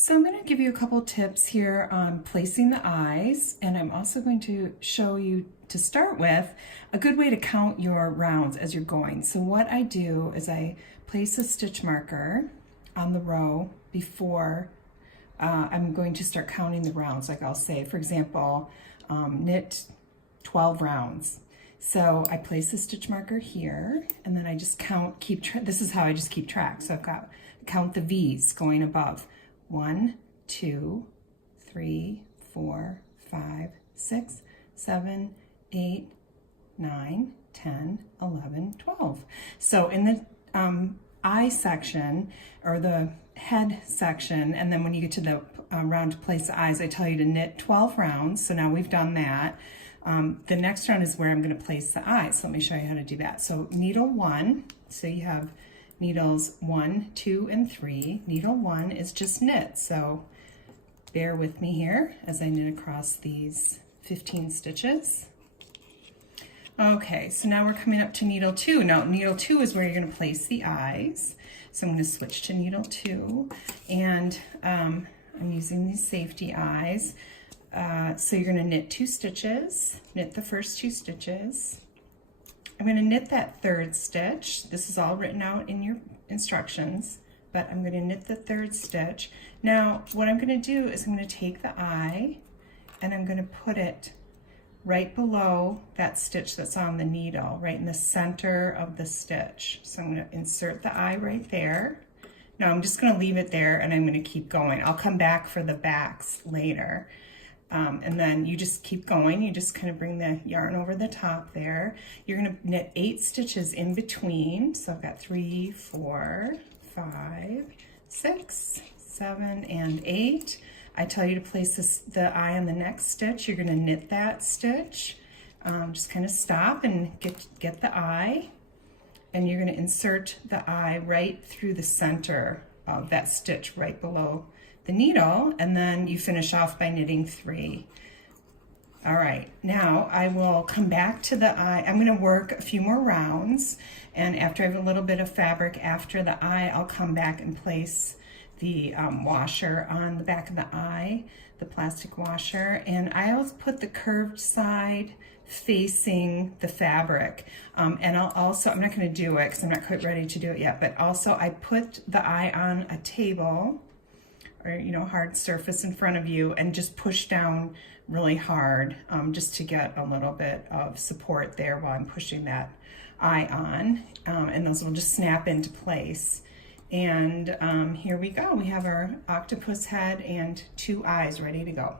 So I'm going to give you a couple tips here on placing the eyes, and I'm also going to show you, to start with, a good way to count your rounds as you're going. So what I do is I place a stitch marker on the row before I'm going to start counting the rounds. Like I'll say, for example, knit 12 rounds. So I place a stitch marker here, and then I just count, this is how I just keep track. So I've got, count the V's going above. 1, 2, 3, 4, 5, 6, 7, 8, 9, 10, 11, 12. So in the eye section, or the head section, and then when you get to the round to place the eyes, I tell you to knit 12 rounds. So now we've done that. The next round is where I'm going to place the eyes. So let me show you how to do that. So needle 1, so you have needles 1, 2, and 3. Needle 1 is just knit, so bear with me here as I knit across these 15 stitches. Okay, so now we're coming up to needle 2. Now needle 2 is where you're going to place the eyes. So I'm going to switch to needle 2, and I'm using these safety eyes. So you're going to knit 2 stitches, knit the first 2 stitches. I'm going to knit that 3rd stitch. This is all written out in your instructions, but I'm going to knit the 3rd stitch. Now, what I'm going to do is I'm going to take the eye and I'm going to put it right below that stitch that's on the needle, right in the center of the stitch. So I'm going to insert the eye right there. Now I'm just going to leave it there and I'm going to keep going. I'll come back for the backs later. And then you just keep going. You just kind of bring the yarn over the top there. You're going to knit 8 stitches in between. So I've got 3, 4, 5, 6, 7, and 8. I tell you to place the eye on the next stitch. You're going to knit that stitch. Just kind of stop and get the eye. And you're going to insert the eye right through the center of that stitch right below the needle, and then you finish off by knitting 3. All right, now I will come back to the eye. I'm going to work a few more rounds, and after I have a little bit of fabric after the eye, I'll come back and place the washer on the back of the eye, the plastic washer, and I always put the curved side facing the fabric. And I'll also, I'm not going to do it because I'm not quite ready to do it yet, but also I put the eye on a table, or hard surface in front of you, and just push down really hard, just to get a little bit of support there while I'm pushing that eye on, and those will just snap into place. And here we go. We have our octopus head and 2 eyes ready to go.